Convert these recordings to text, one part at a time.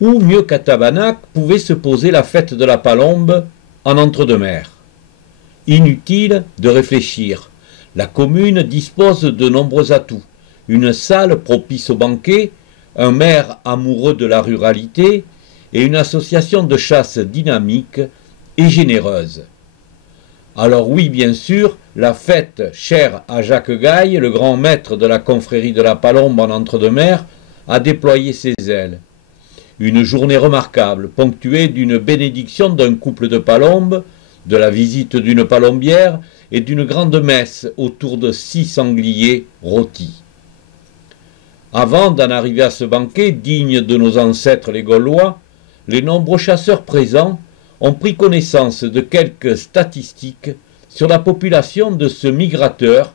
où mieux qu'à Tabanac pouvait se poser la fête de la Palombe en entre-deux-mers. Inutile de réfléchir, la commune dispose de nombreux atouts, une salle propice au banquet, un maire amoureux de la ruralité et une association de chasse dynamique et généreuse. Alors oui, bien sûr, la fête chère à Jacques Gaille, le grand maître de la confrérie de la Palombe en entre-deux-mers, a déployé ses ailes. Une journée remarquable, ponctuée d'une bénédiction d'un couple de palombes, de la visite d'une palombière et d'une grande messe autour de 6 sangliers rôtis. Avant d'en arriver à ce banquet, digne de nos ancêtres les Gaulois, les nombreux chasseurs présents ont pris connaissance de quelques statistiques sur la population de ce migrateur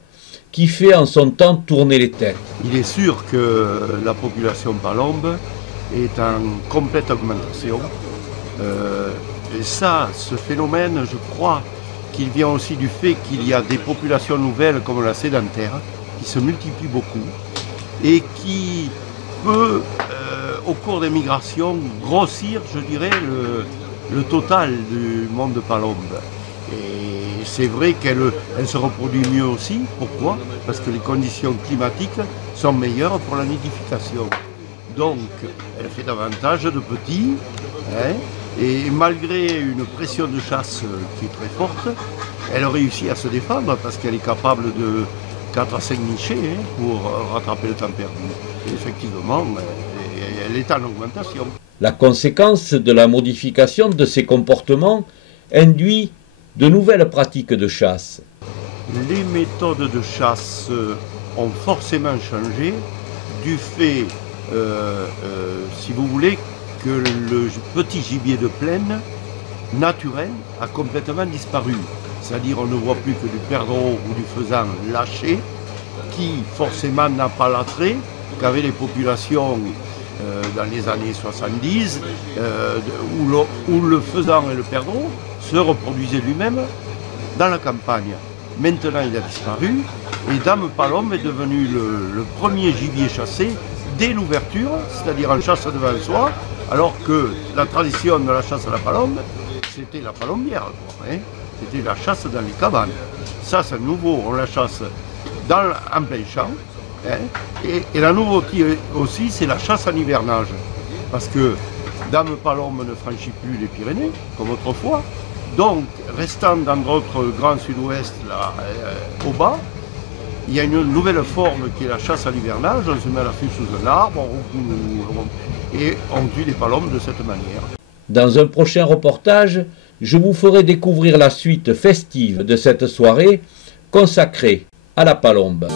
qui fait en son temps tourner les têtes. Il est sûr que la population palombe est en complète augmentation. Et ça, ce phénomène, je crois qu'il vient aussi du fait qu'il y a des populations nouvelles comme la sédentaire qui se multiplient beaucoup et qui peut, au cours des migrations, grossir, je dirais, le total du monde de palombe. Et c'est vrai qu'elle se reproduit mieux aussi. Pourquoi? Parce que les conditions climatiques sont meilleures pour la nidification. Donc, elle fait davantage de petits, hein, et malgré une pression de chasse qui est très forte, elle réussit à se défendre parce qu'elle est capable de 4 à 5 nichés hein, pour rattraper le temps perdu. Et effectivement, elle est en augmentation. La conséquence de la modification de ces comportements induit de nouvelles pratiques de chasse. Les méthodes de chasse ont forcément changé du fait, si vous voulez, que le petit gibier de plaine naturel a complètement disparu. C'est-à-dire on ne voit plus que du perdreau ou du faisan lâché qui forcément n'a pas l'attrait qu'avaient les populations dans les années 70 où le faisan et le perdreau se reproduisaient lui-même dans la campagne. Maintenant il a disparu et Dame Palombe est devenu le premier gibier chassé dès l'ouverture, c'est-à-dire en chasse devant soi, alors que la tradition de la chasse à la palombe, c'était la palombière, hein, c'était la chasse dans les cabanes. Ça c'est nouveau, on la chasse en plein champ. Hein, et la nouveauté aussi, c'est la chasse en hivernage. Parce que Dame Palombe ne franchit plus les Pyrénées, comme autrefois. Donc, restant dans notre grand sud-ouest, au bas, il y a une nouvelle forme qui est la chasse à l'hivernage. On se met à l'affût sous un arbre, et on tue les palombes de cette manière. Dans un prochain reportage, je vous ferai découvrir la suite festive de cette soirée consacrée à la palombe.